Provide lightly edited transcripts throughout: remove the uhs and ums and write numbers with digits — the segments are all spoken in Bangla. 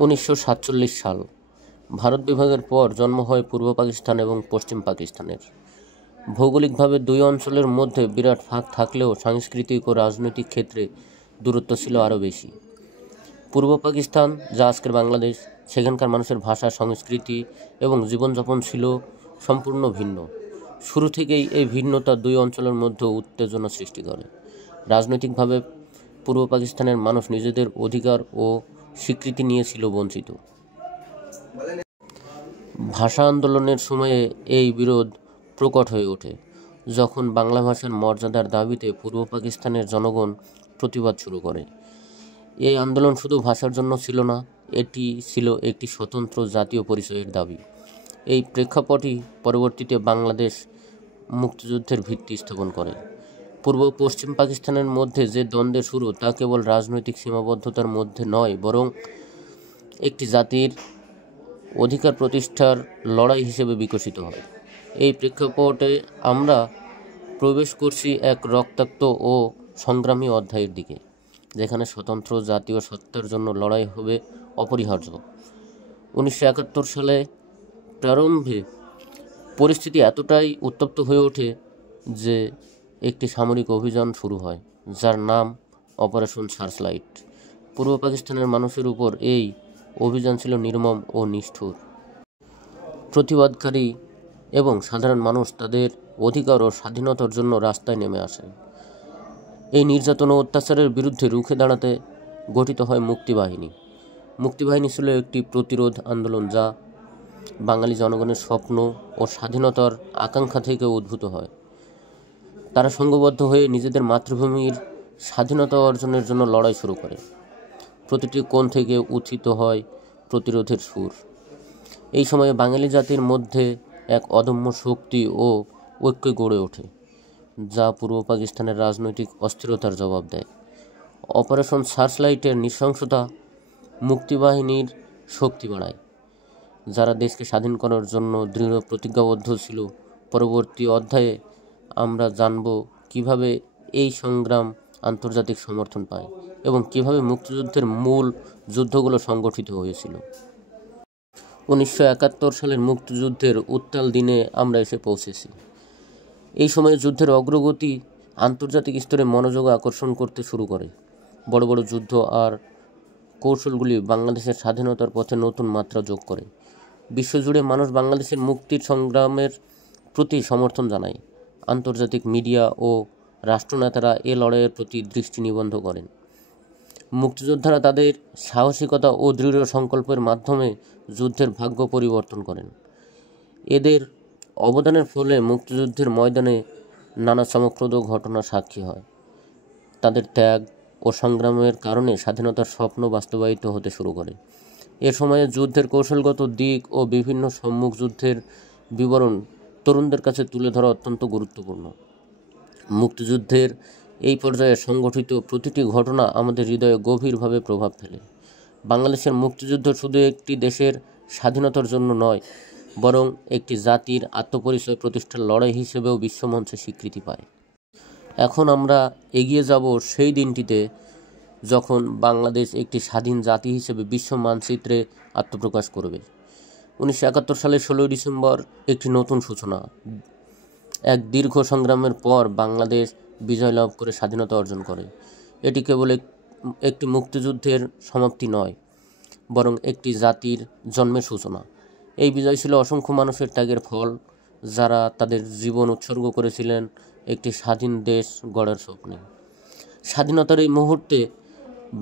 1947 সাল ভারত বিভাগের পর জন্ম হয় পূর্ব পাকিস্তান এবং পশ্চিম পাকিস্তানের। ভৌগোলিকভাবে দুই অঞ্চলের মধ্যে বিরাট ফাঁক থাকলেও সাংস্কৃতিক ও রাজনৈতিক ক্ষেত্রে দূরত্ব ছিল আরও বেশি। পূর্ব পাকিস্তান, যা আজকের বাংলাদেশ, সেখানকার মানুষের ভাষা, সংস্কৃতি এবং জীবনযাপন ছিল সম্পূর্ণ ভিন্ন। শুরু থেকেই এই ভিন্নতা দুই অঞ্চলের মধ্যে উত্তেজনা সৃষ্টি করে। রাজনৈতিকভাবে পূর্ব পাকিস্তানের মানুষ নিজেদের অধিকার ও স্বীকৃতি নিয়ে ছিল বঞ্চিত। ভাষা আন্দোলনের সময়ে এই বিরোধ প্রকট হয়ে ওঠে, যখন বাংলা ভাষার মর্যাদার দাবিতে পূর্ব পাকিস্তানের জনগণ প্রতিবাদ শুরু করে। এই আন্দোলন শুধু ভাষার জন্য ছিল না, এটি ছিল একটি স্বতন্ত্র জাতীয় পরিচয়ের দাবি। এই প্রেক্ষাপটই পরবর্তীতে বাংলাদেশ মুক্তিযুদ্ধের ভিত্তি স্থাপন করে। পূর্ব পশ্চিম পাকিস্তানের মধ্যে যে দ্বন্দ্বের শুরু, তা কেবল রাজনৈতিক সীমাবদ্ধতার মধ্যে নয়, বরং একটি জাতির অধিকার প্রতিষ্ঠার লড়াই হিসেবে বিকশিত হয়। এই প্রেক্ষাপটে আমরা প্রবেশ করছি এক রক্তাক্ত ও সংগ্রামী অধ্যায়ের দিকে, যেখানে স্বতন্ত্র জাতীয় সত্তার জন্য লড়াই হবে অপরিহার্য। 1971 সালে প্রারম্ভে পরিস্থিতি এতটাই উত্তপ্ত হয়ে ওঠে যে একটি সামরিক অভিযান শুরু হয়, যার নাম অপারেশন সার্চলাইট। পূর্ব পাকিস্তানের মানুষের উপর এই অভিযান ছিল নির্মম ও নিষ্ঠুর। প্রতিবাদকারী এবং সাধারণ মানুষ তাদের অধিকার ও স্বাধীনতার জন্য রাস্তায় নেমে আসে। এই নির্যাতন ও অত্যাচারের বিরুদ্ধে রুখে দাঁড়াতে গঠিত হয় মুক্তিবাহিনী। মুক্তিবাহিনী ছিল একটি প্রতিরোধ আন্দোলন, যা বাঙালি জনগণের স্বপ্ন ও স্বাধীনতার আকাঙ্ক্ষা থেকে উদ্ভূত হয়। তারা সংঘবদ্ধ হয়ে নিজেদের মাতৃভূমির স্বাধীনতা অর্জনের জন্য লড়াই শুরু করে। প্রতিটি কোণ থেকে উত্থিত হয় প্রতিরোধের সুর। এই সময়ে বাঙালি জাতির মধ্যে এক অদম্য শক্তি ও ঐক্য গড়ে ওঠে, যা পূর্ব পাকিস্তানের রাজনৈতিক অস্থিরতার জবাব দেয়। অপারেশন সার্চলাইটের নৃশংসতা মুক্তিবাহিনীর শক্তি বাড়ায়, যারা দেশকে স্বাধীন করার জন্য দৃঢ় প্রতিজ্ঞাবদ্ধ ছিল। পরবর্তী অধ্যায়ে আমরা জানব কিভাবে এই সংগ্রাম আন্তর্জাতিক সমর্থন পায় এবং কিভাবে মুক্তিযুদ্ধের মূল যুদ্ধগুলো সংগঠিত হয়েছিল। 1971 সালের মুক্তিযুদ্ধের উত্তাল দিনে আমরা এসে পৌঁছেছি। এই সময়ে যুদ্ধের অগ্রগতি আন্তর্জাতিক স্তরে মনোযোগ আকর্ষণ করতে শুরু করে। বড় বড় যুদ্ধ আর কৌশলগুলি বাংলাদেশের স্বাধীনতার পথে নতুন মাত্রা যোগ করে। বিশ্বজুড়ে মানুষ বাংলাদেশের মুক্তির সংগ্রামের প্রতি সমর্থন জানায়। আন্তর্জাতিক মিডিয়া ও রাষ্ট্রনেতারা এ লড়াইয়ের প্রতি দৃষ্টি নিবদ্ধ করেন। মুক্তিযোদ্ধারা তাদের সাহসিকতা ও দৃঢ় সংকল্পের মাধ্যমে যুদ্ধের ভাগ্য পরিবর্তন করেন। এদের অবদানের ফলে মুক্তিযুদ্ধের ময়দানে নানা চমকপ্রদ ঘটনা সাক্ষী হয়। তাদের ত্যাগ ও সংগ্রামের কারণে স্বাধীনতার স্বপ্ন বাস্তবায়িত হতে শুরু করে। এ সময়ে যুদ্ধের কৌশলগত দিক ও বিভিন্ন সম্মুখ যুদ্ধের বিবরণ তরুণদের কাছে তুলে ধরা অত্যন্ত গুরুত্বপূর্ণ। মুক্তিযুদ্ধের এই পর্যায়ে সংঘটিত প্রতিটি ঘটনা আমাদের হৃদয়ে গভীরভাবে প্রভাব ফেলে। বাংলাদেশের মুক্তিযুদ্ধ শুধু একটি দেশের স্বাধীনতার জন্য নয়, বরং একটি জাতির আত্মপরিচয় প্রতিষ্ঠার লড়াই হিসেবেও বিশ্বমঞ্চে স্বীকৃতি পায়। এখন আমরা এগিয়ে যাব সেই দিনটিতে, যখন বাংলাদেশ একটি স্বাধীন জাতি হিসেবে বিশ্ব মানচিত্রে আত্মপ্রকাশ করবে। 1971 সালের 16 ডিসেম্বর একটি নতুন সূচনা। এক দীর্ঘ সংগ্রামের পর বাংলাদেশ বিজয় লাভ করে স্বাধীনতা অর্জন করে। এটি কেবল একটি মুক্তিযুদ্ধের সমাপ্তি নয়, বরং একটি জাতির জন্মের সূচনা। এই বিজয় ছিল অসংখ্য মানুষের ত্যাগের ফল, যারা তাদের জীবন উৎসর্গ করেছিলেন একটি স্বাধীন দেশ গড়ার স্বপ্নে। স্বাধীনতার এই মুহূর্তে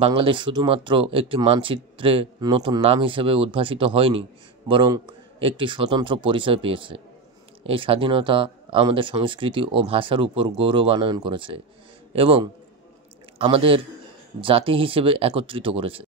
বাংলাদেশ শুধুমাত্র একটি মানচিত্রে নতুন নাম হিসেবে উদ্ভাসিত হয়নি, বরং একটি স্বতন্ত্র পরিচয় পেয়েছে। এই স্বাধীনতা আমাদের সংস্কৃতি ও ভাষার উপর গৌরব আনয়ন করেছে এবং আমাদের জাতি হিসেবে একত্রিত করেছে।